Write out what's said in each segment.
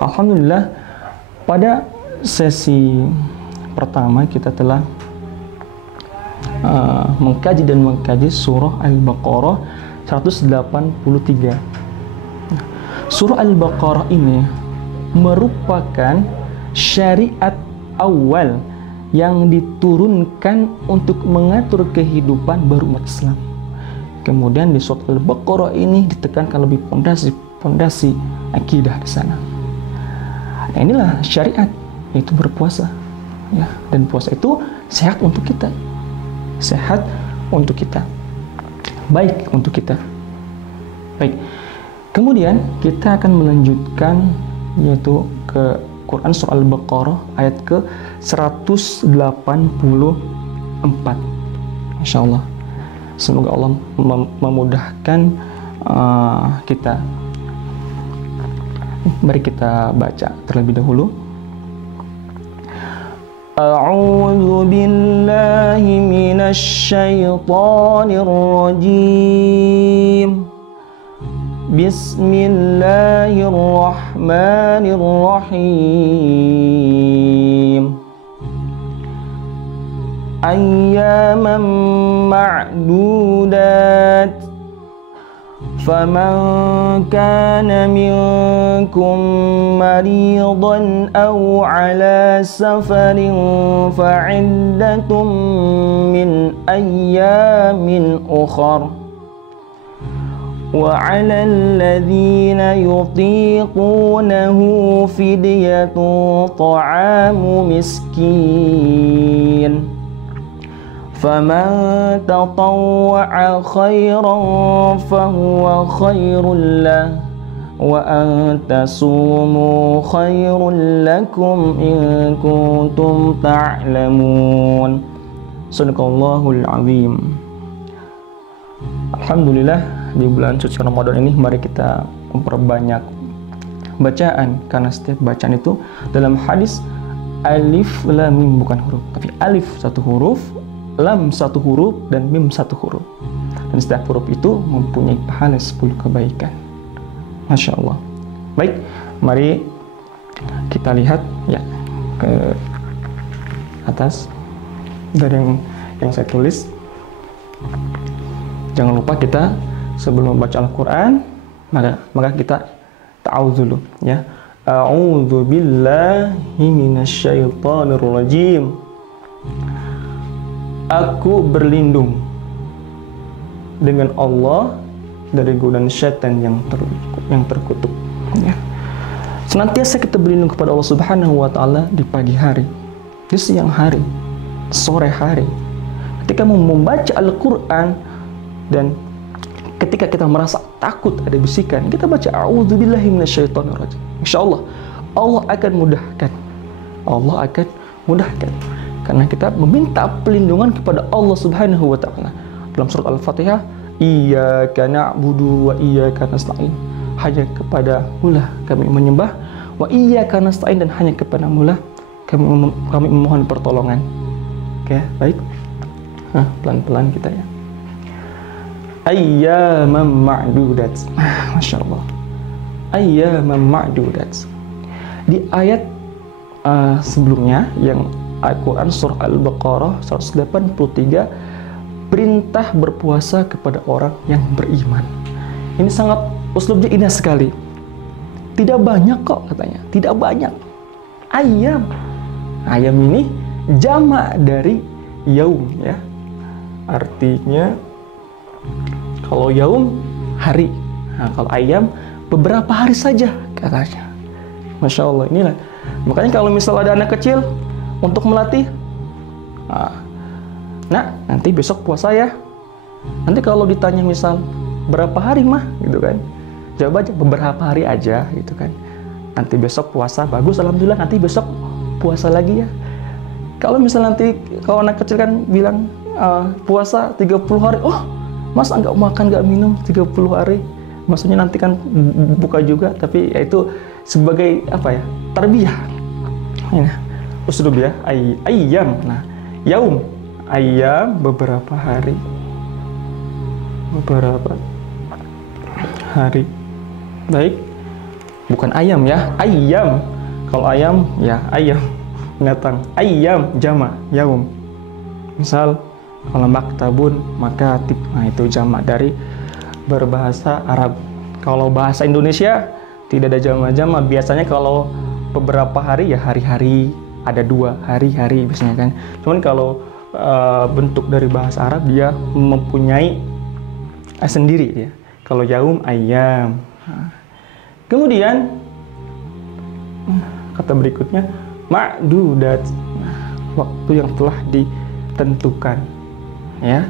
Alhamdulillah, pada sesi pertama kita telah mengkaji surah Al-Baqarah 183. Surah Al-Baqarah ini merupakan syariat awal yang diturunkan untuk mengatur kehidupan baru umat Islam. Kemudian di surah Al-Baqarah ini ditekankan lebih fondasi akidah di sana. Nah, inilah syariat, yaitu berpuasa, ya, dan puasa itu sehat untuk kita, baik untuk kita. Baik. Kemudian kita akan melanjutkan yaitu ke Quran surah Al-Baqarah ayat ke 184. Insyaallah. Semoga Allah memudahkan kita. Mari kita baca terlebih dahulu. A'udzu billahi minasy syaithanir rajim. Bismillahirrahmanirrahim. Ayyaman ma'dudat. فمن كان منكم مريضا أو على سفر فعدة من أيام أخر وعلى الذين يطيقونه فدية طعام مسكين فمن تطوع خيرا فهو خير له وأن تصوموا خير لكم إن كنتم تعلمون. Sadaqallahul azim. Alhamdulillah, di bulan suci Ramadan ini mari kita memperbanyak bacaan, karena setiap bacaan itu dalam hadis alif lam mim bukan huruf, tapi alif satu huruf, lam satu huruf, dan mim satu huruf, dan setiap huruf itu mempunyai pahala 10 kebaikan. Masya Allah. Baik, mari kita lihat ya ke atas dari yang saya tulis. Jangan lupa kita sebelum membaca Al-Quran maka kita ta'awudz dulu ya. A'udzu billahi minasyaitonir rajim. Aku berlindung dengan Allah dari godaan syaitan yang terkutuk. Ya. Senantiasa kita berlindung kepada Allah Subhanahu wa Ta'ala di pagi hari, di siang hari, sore hari. Ketika membaca Al-Quran dan ketika kita merasa takut ada bisikan, kita baca a'udzubillahi minasyaitonirrajim. Insyaallah Allah akan mudahkan. Karena kita meminta perlindungan kepada Allah Subhanahu wa Ta'ala. Dalam surat Al-Fatihah, iyyaka na'budu wa iyyaka nasta'in. Hanya kepadamu kami menyembah, wa iyyaka nasta'in, dan hanya kepadamu kami memohon pertolongan. Oke, baik. Pelan-pelan kita ya. Ayyaman ma'dudat. Masya Allah. Ayyaman ma'dudat. Di ayat sebelumnya yang Al-Quran surah Al-Baqarah 183, perintah berpuasa kepada orang yang beriman. Ini sangat uslubnya indah sekali. Tidak banyak kok katanya, tidak banyak. Ayam ini jamak dari yaum ya. Artinya kalau yaum hari, kalau ayam beberapa hari saja katanya. Masya Allah, inilah. Makanya kalau misal ada anak kecil untuk melatih, nah nanti besok puasa ya. Nanti kalau ditanya misal berapa hari mah gitu kan, jawab aja beberapa hari aja gitu kan. Nanti besok puasa, bagus alhamdulillah, nanti besok puasa lagi ya. Kalau misal nanti kalau anak kecil kan bilang puasa 30 hari, oh masa nggak makan nggak minum 30 hari, maksudnya nanti kan buka juga, tapi ya itu sebagai apa ya, tarbiyah. Ini uslub ya, ayyam. Nah, yaum, ayyam beberapa hari. Baik. bukan ayam ya, ayam. Kalau ayam ya ayam binatang, ayam jama yaum. Misal kalau maktabun makatib, nah itu jamak dari berbahasa Arab. Kalau bahasa Indonesia tidak ada jamak-jamak. Biasanya kalau beberapa hari ya hari-hari, ada 2 hari-hari biasanya kan. Cuman kalau bentuk dari bahasa Arab dia mempunyai sendiri ya. Kalau yaum ayam. Kemudian kata berikutnya ma'dudat, waktu yang telah ditentukan ya,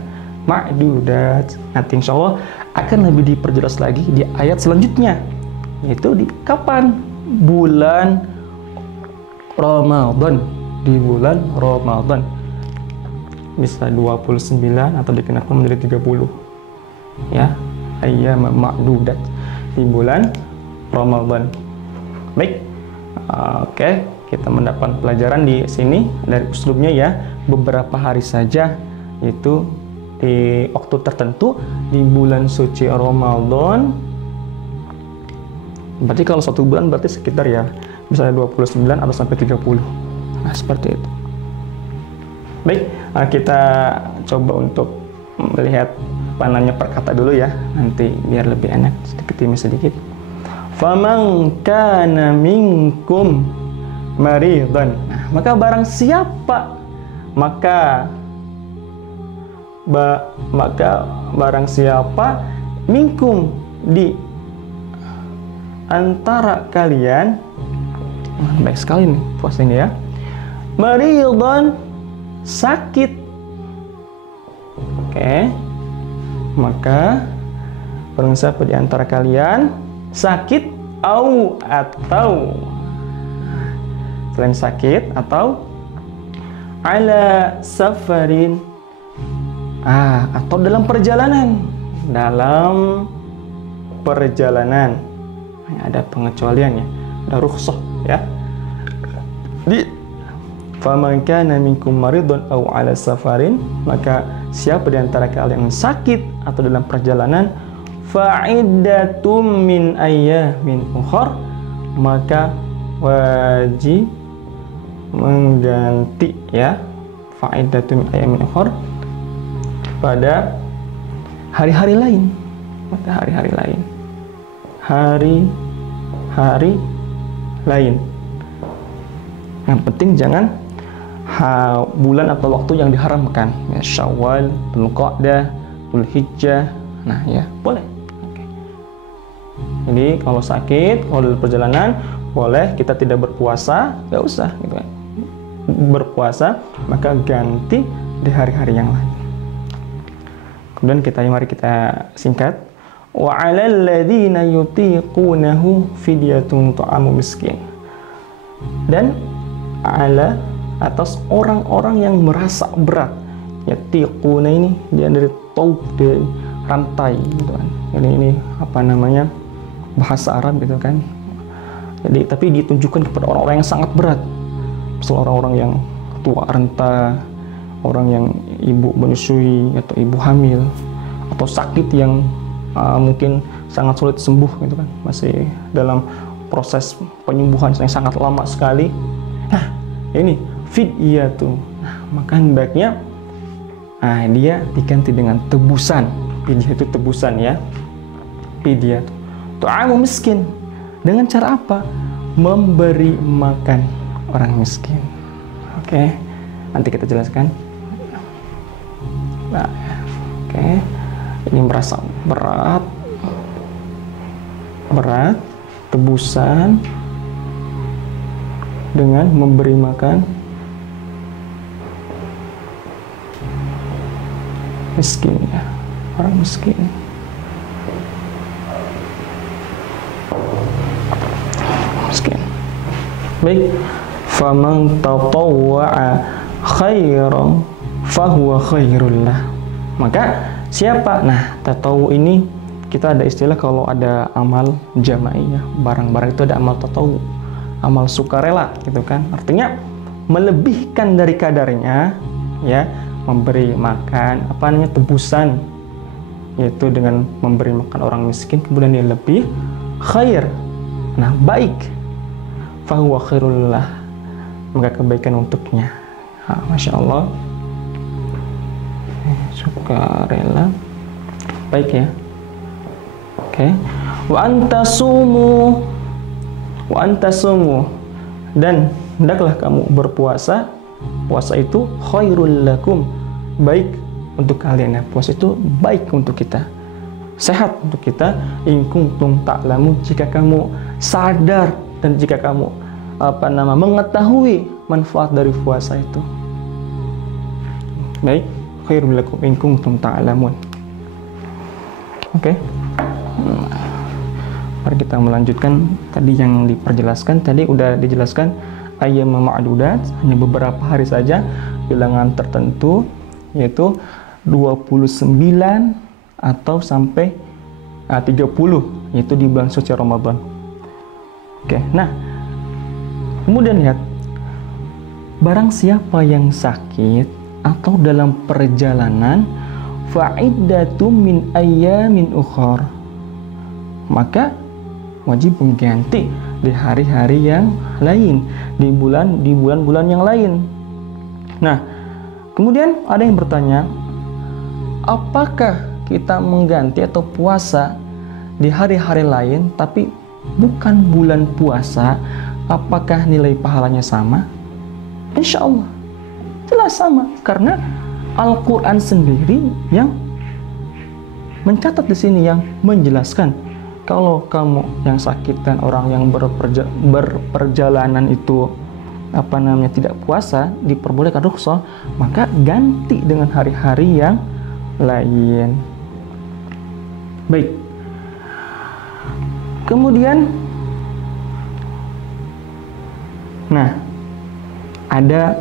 ma'dudat. Nanti insya Allah akan lebih diperjelas lagi di ayat selanjutnya, yaitu di kapan bulan Ramadan, di bulan Ramadan bisa 29 atau dikenakan menjadi 30 ya, ayyam ma'dudat di bulan Ramadan. Baik, oke, kita mendapat pelajaran di sini dari uslubnya ya, beberapa hari saja, yaitu di waktu tertentu di bulan suci Ramadan. Berarti kalau 1 bulan berarti sekitar ya misalnya 29 atau sampai 30. Nah, seperti itu. Baik, kita coba untuk melihat apa namanya perkata dulu ya, nanti biar lebih enak sedikit demi sedikit. Faman kana minkum maridhan. Nah, maka barang siapa, maka barang siapa minkum di antara kalian, baik sekali nih puasa ini ya, maridhan, sakit. Oke, maka barang siapa di antara kalian sakit atau selain sakit atau ala safarin, atau dalam perjalanan, ada pengecualiannya, ada rukhsah ya. Di faman kana minkum maridun aw ala safarin, maka siapa di antara kalian yang sakit atau dalam perjalanan, fa'iddatum min ayyamin ukhar, maka wajib mengganti ya, fa'iddatum min ayyamin ukhar, pada hari-hari lain, hari-hari lain. Yang penting jangan bulan atau waktu yang diharamkan ya, Syawal, Dzulqa'dah, Dzulhijjah. Nah ya boleh. Oke. Jadi kalau sakit, kalau dalam perjalanan boleh kita tidak berpuasa, nggak usah gitu kan. Berpuasa maka ganti di hari-hari yang lain. Kemudian mari kita singkat. Wa 'alal ladzina yutiqunahu fidyatun ta'amu miskin. Dan ala atas orang-orang yang merasa berat. Yatiquna ini dia dari tauq, dari rantai gitu kan. Ini apa namanya? Bahasa Arab gitu kan. Jadi tapi ditunjukkan kepada orang-orang yang sangat berat. Misal orang-orang yang tua renta, orang yang ibu menyusui atau ibu hamil, atau sakit yang mungkin sangat sulit sembuh gitu kan, masih dalam proses penyembuhan yang sangat lama sekali. Nah ini fidyah tuh, maka hendaknya dia diganti dengan tebusan. Fidyah itu tebusan ya, fidyah tu'amu miskin. Dengan cara apa? Memberi makan orang miskin. Oke, nanti kita jelaskan. Nah, oke, ini merasa berat, tebusan dengan memberi makan miskin ya, orang miskin. Baik, faman tatawwa'a khairan fahuwa khairul lah. Maka siapa? Nah, tatawu ini kita ada istilah kalau ada amal jama'i ya, barang-barang itu ada amal tatawu, amal sukarela gitu kan. Artinya melebihkan dari kadarnya ya, memberi makan apa namanya tebusan, yaitu dengan memberi makan orang miskin kemudian dia lebih khair. Nah, baik. Fahuwa khairul lah, maka kebaikan untuknya. Masya Allah. Suka rela. Baik ya. Oke. Wa antasumu, dan hendaklah kamu berpuasa. Puasa itu khairul lakum, baik untuk kalian ya. Puasa itu baik untuk kita, sehat untuk kita. In kuntum ta'lamun, jika kamu sadar dan jika kamu mengetahui manfaat dari puasa itu. Baik, khairul lakum in kuntum ta'lamun. Oke. Mari kita melanjutkan tadi yang diperjelaskan. Tadi udah dijelaskan ayyam ma'dudat, hanya beberapa hari saja, bilangan tertentu, yaitu 29 atau sampai 30, yaitu di bulan suci Ramadan. Oke, nah kemudian lihat, barang siapa yang sakit atau dalam perjalanan, fa'iddatum min ayyamin ukhar, maka wajib mengganti di hari-hari yang lain, di bulan-bulan yang lain. Nah, kemudian ada yang bertanya, apakah kita mengganti atau puasa di hari-hari lain tapi bukan bulan puasa, apakah nilai pahalanya sama? Insya Allah jelas sama, karena Al-Quran sendiri yang mencatat di sini, yang menjelaskan kalau kamu yang sakit dan orang yang berperjalanan itu tidak puasa, diperbolehkan rukhsah, maka ganti dengan hari-hari yang lain. Baik. Kemudian, nah, ada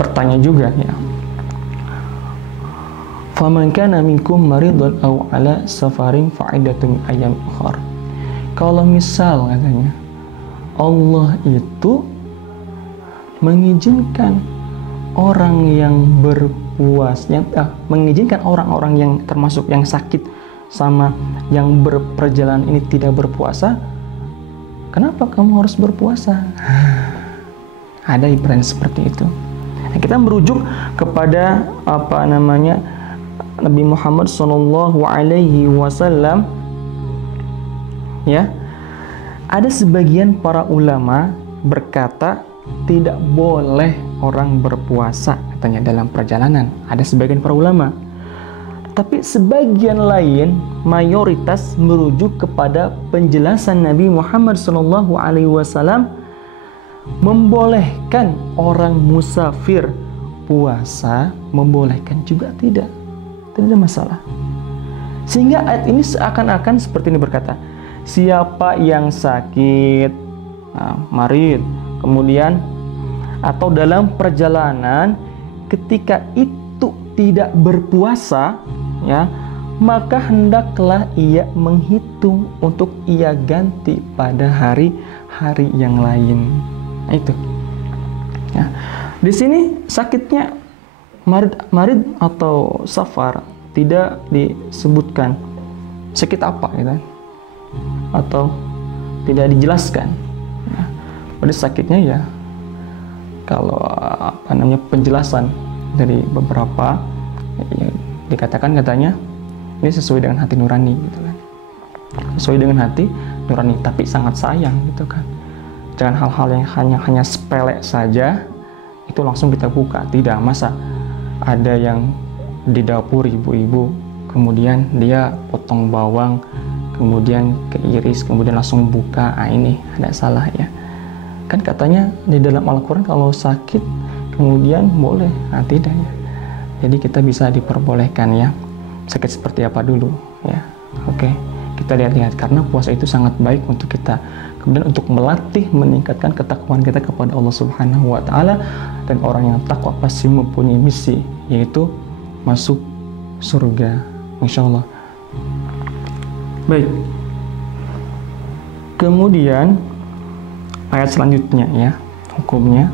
pertanyaan juga ya. Faman kana minkum maridun aw ala safarin fa'iddatun min ayyam ukhar. Kalau misal katanya Allah itu mengizinkan orang yang berpuasa, mengizinkan orang-orang yang termasuk yang sakit sama yang berperjalanan ini tidak berpuasa, kenapa kamu harus berpuasa? Ada ibarat seperti itu. Nah, kita merujuk kepada Nabi Muhammad SAW, ya. Ada sebagian para ulama berkata tidak boleh orang berpuasa katanya dalam perjalanan. Ada sebagian para ulama. Tapi sebagian lain, mayoritas merujuk kepada penjelasan Nabi Muhammad SAW membolehkan orang musafir puasa, membolehkan juga tidak ada masalah. Sehingga ayat ini seakan-akan seperti ini berkata, siapa yang sakit, marid, kemudian atau dalam perjalanan ketika itu tidak berpuasa, ya, maka hendaklah ia menghitung untuk ia ganti pada hari-hari yang lain. Nah, itu. Ya. Di sini sakitnya marid atau safar tidak disebutkan sakit apa, gitu, atau tidak dijelaskan. Ya. Pada sakitnya ya, kalau penjelasan dari beberapa ya, dikatakan katanya ini sesuai dengan hati nurani, gitu kan, sesuai dengan hati nurani, tapi sangat sayang, gitu kan. Jangan hal-hal yang hanya sepele saja itu langsung kita buka. Tidak, masa ada yang di dapur ibu-ibu, kemudian dia potong bawang, kemudian keiris, kemudian langsung buka. Ini ada salah ya. Kan katanya di dalam Al-Quran kalau sakit kemudian boleh, tidak ya. Jadi kita bisa diperbolehkan ya. Sakit seperti apa dulu ya. Oke, kita lihat-lihat, karena puasa itu sangat baik untuk kita. Kemudian untuk melatih, meningkatkan ketakwaan kita kepada Allah Subhanahu wa Ta'ala. Dan orang yang takwa pasti mempunyai misi, yaitu masuk surga, insya Allah. Baik. Kemudian ayat selanjutnya ya, hukumnya.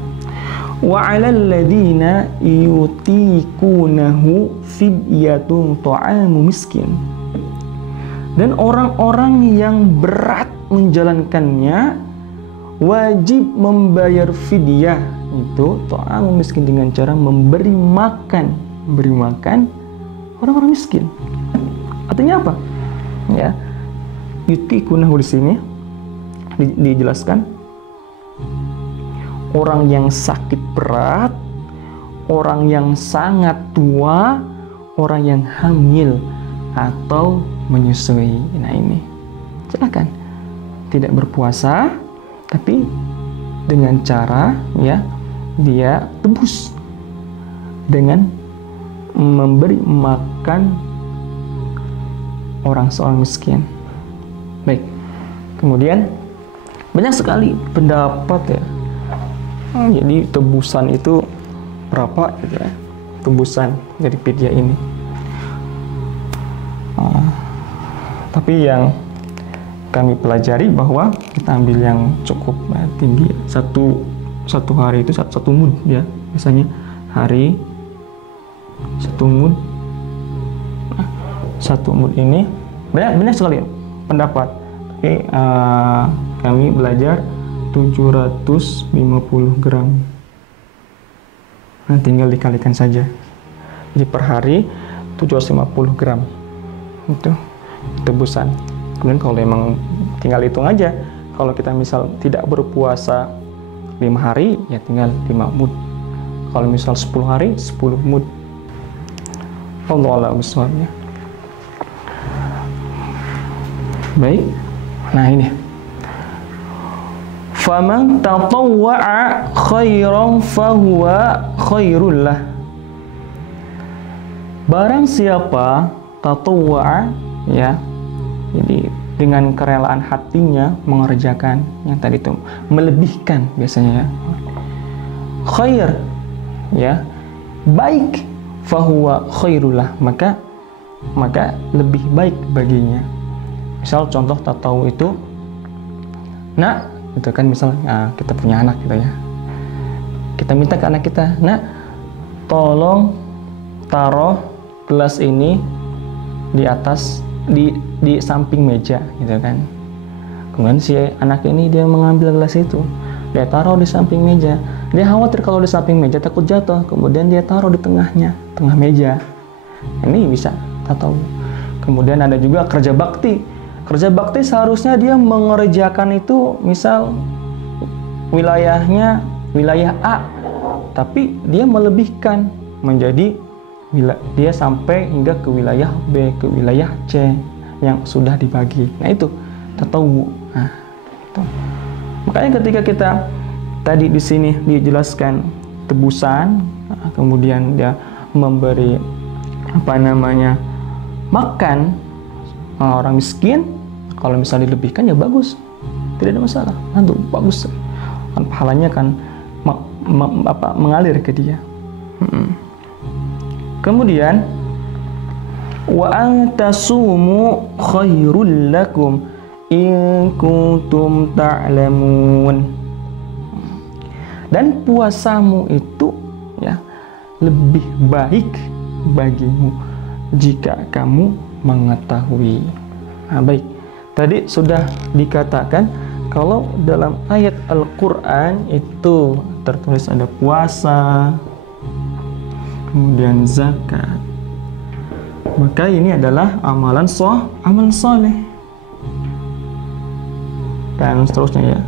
Wa 'alal ladzina yutiqunahu fidyatun ta'amu miskin. Dan orang-orang yang berat menjalankannya wajib membayar fidyah, itu ta'amul miskin, dengan cara memberi makan orang-orang miskin. Artinya apa? Ya, yutikunahu di sini dijelaskan orang yang sakit berat, orang yang sangat tua, orang yang hamil atau menyusui. Nah ini, silakan tidak berpuasa, tapi dengan cara ya dia tebus dengan memberi makan seorang miskin. Baik, kemudian banyak sekali pendapat ya. Jadi tebusan itu berapa gitu ya, tebusan dari fidyah ini. Tapi yang kami pelajari bahwa kita ambil yang cukup tinggi, satu hari itu satu mud ya, biasanya hari satu mud ini banyak sekali pendapat. Tapi kami belajar 750 gram. Nah, tinggal dikalikan saja. Jadi per hari 750 gram itu tebusan. Kemudian kalau memang tinggal hitung aja, kalau kita misal tidak berpuasa 5 hari ya tinggal 5 mud. Kalau misal 10 hari 10 mud. Allahu a'lam bishawab. Baik. Nah ini. Faman tatawwa'a khairan fahuwa khairul lah. Barang siapa tatawwa'a ya, jadi dengan kerelaan hatinya mengerjakan yang tadi itu, melebihkan biasanya ya, khair ya, baik, fahuwa khairullah, maka lebih baik baginya. Misal contoh tatawu itu, nah itu kan misal kita punya anak gitu ya, kita minta ke anak kita, nak tolong taruh gelas ini di atas, di samping meja gitu kan. Kemudian si anak ini dia mengambil gelas itu, dia taruh di samping meja. Dia khawatir kalau di samping meja takut jatuh, kemudian dia taruh di tengah meja. Ini bisa tatawu. Kemudian ada juga kerja bakti. Kerja bakti seharusnya dia mengerjakan itu misal wilayahnya wilayah A, tapi dia melebihkan menjadi dia sampai hingga ke wilayah B, ke wilayah C yang sudah dibagi. Nah itu tatawu. Nah, itu. Makanya ketika kita tadi di sini dijelaskan tebusan, kemudian dia memberi makan orang miskin, kalau misalnya dilebihkan ya bagus, tidak ada masalah, itu bagus, pahalanya kan mengalir ke dia. Kemudian wa antasumu khairul lakum in kuntum ta'lamun. Dan puasamu itu ya lebih baik bagimu jika kamu mengetahui. Nah, baik. Tadi sudah dikatakan kalau dalam ayat Al-Qur'an itu tertulis ada puasa, kemudian zakat, maka ini adalah amalan saleh, dan seterusnya ya,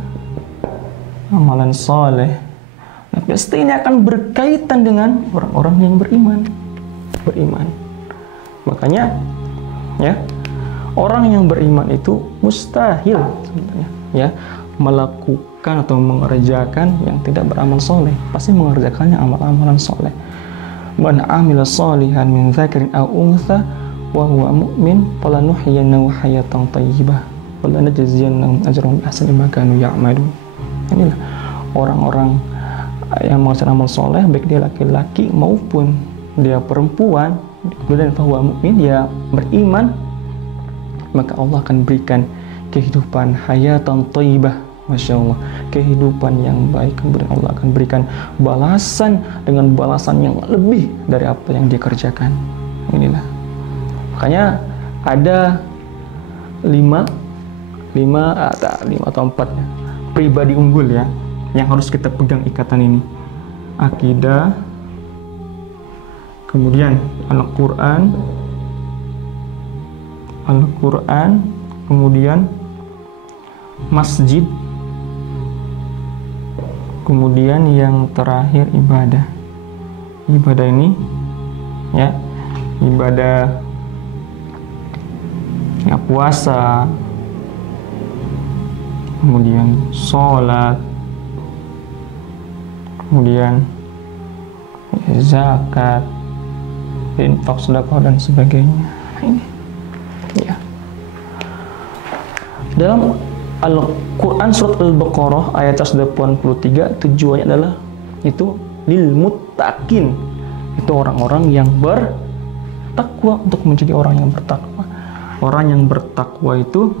amalan saleh. Nah, pasti ini akan berkaitan dengan orang-orang yang beriman. Makanya ya, orang yang beriman itu mustahil sebenarnya ya melakukan atau mengerjakan yang tidak beramal soleh. Pasti mengerjakannya amalan soleh. Man amila salihan min dzakarin aw untha wa huwa mu'min falanuhyiyannahu hayatan thayyibah wa lanajziyannahum ajrahum bi ahsani ma kanu ya'malun. Inilah orang-orang yang mengerjakan amal soleh, baik dia laki-laki maupun dia perempuan, kemudian fahuwa mu'min, dia beriman, maka Allah akan berikan kehidupan hayatan thayyibah, Masya Allah, kehidupan yang baik. Kemudian Allah akan berikan balasan dengan balasan yang lebih dari apa yang dia kerjakan. Inilah makanya ada lima atau 4 pribadi unggul ya, yang harus kita pegang ikatan ini. Akidah, kemudian Al-Quran, kemudian masjid, kemudian yang terakhir ibadah. Ibadah ini ya, ibadah ya, puasa, kemudian sholat, kemudian zakat, infak, sedekah dan sebagainya. Ini ya. Dalam Al-Quran surat Al-Baqarah ayat 183 tujuannya adalah itu lil muttaqin, itu orang-orang yang bertakwa, untuk menjadi orang yang bertakwa. Orang yang bertakwa itu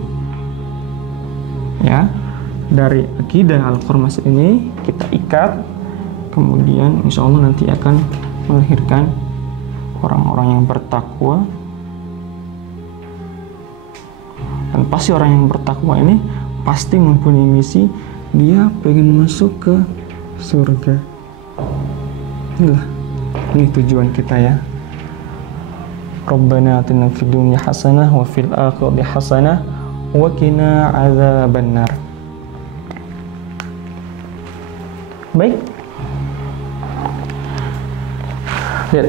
ya, dari akidah Al-Quran ini kita ikat, kemudian insya Allah nanti akan melahirkan orang-orang yang bertakwa. Dan pasti orang yang bertakwa ini pasti mempunyai misi, dia pengen masuk ke surga. Ini tujuan kita ya. Rabbana atina fid dunya hasanah wa fil akhirati hasanah wa qina adzabannar. Baik. Lihat,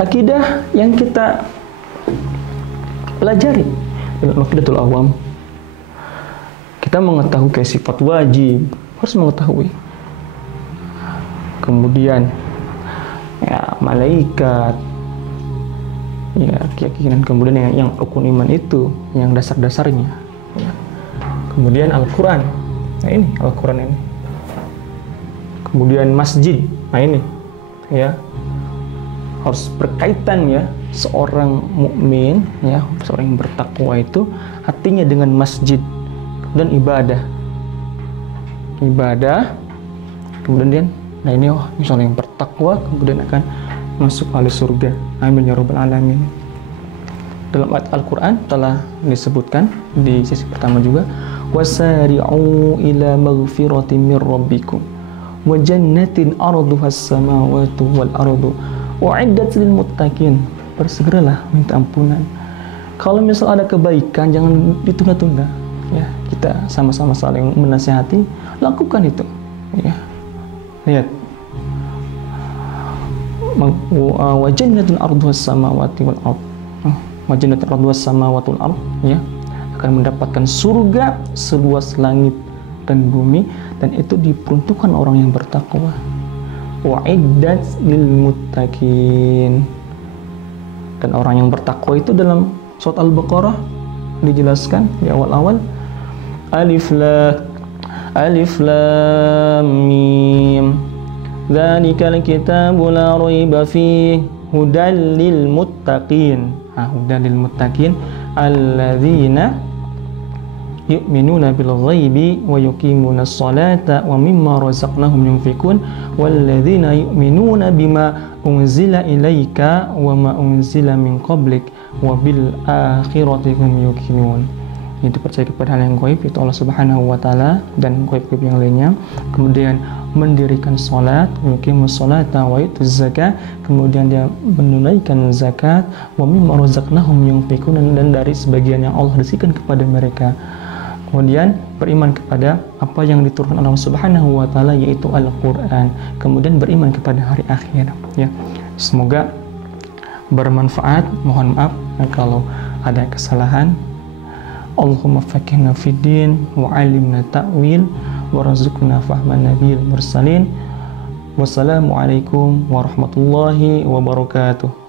akidah yang kita pelajari dalam Aqidatul Awam. Kita mengetahui kayak sifat wajib, harus mengetahui. Kemudian ya malaikat, ya keyakinan, kemudian yang rukun iman itu, yang dasar-dasarnya. Ya. Kemudian Al-Quran, nah ini Al-Quran ini. Kemudian masjid, nah ini, ya harus berkaitan ya, seorang mukmin ya, seorang yang bertakwa itu hatinya dengan masjid dan ibadah, kemudian nah ini misalnya yang bertakwa kemudian akan masuk ahli surga. Amin ya rabbal alamin. Dalam ayat Al-Quran telah disebutkan di sesi pertama juga, wasari'u ila maghfiratin min rabbikum wa jannatin arduha as-samawati wal ardu u'iddat lil muttaqin. Bersegeralah minta ampunan. Kalau misal ada kebaikan jangan ditunda-tunda ya, kita sama-sama saling menasihati, lakukan itu ya. Lihat, wa jannatun arduha as-samawati wal ard, wa jannatun arduha as-samawati wal ard ya, akan mendapatkan surga seluas langit dan bumi, dan itu diperuntukkan orang yang bertakwa. Wa'iddat lil muttaqin. Dan orang yang bertakwa itu dalam surat Al-Baqarah dijelaskan di awal-awal, Alif lam mim dzalikal kitabu la raiba fihi hudal lil muttaqin. Hudal lil muttaqin alladzina yu'minuna bil ghaibi wa yuqimuna sholata wa mimma razaqnahum yunfikun walladzina yu'minuna bima unzila ilaika wa ma unzila min qablik wa bil akhirati hum yuqinun. Itu percaya kepada hal yang gaib, itu Allah Subhanahu wa taala dan gaib-gaib yang lainnya. Kemudian mendirikan salat, yuqimus sholata wa yutuz zakat, kemudian dia menunaikan zakat, wa mimma razaqnahum yunfikun, dan dari sebagian yang Allah rizkikan kepada mereka. Kemudian beriman kepada apa yang diturunkan Allah Subhanahu wa taala, yaitu Al-Qur'an. Kemudian beriman kepada hari akhir ya. Semoga bermanfaat. Mohon maaf kalau ada kesalahan. Allahumma faqihna fid din wa 'allimna ta'wil warzuqna fahman nabiyil mursalin. Wassalamualaikum warahmatullahi wabarakatuh.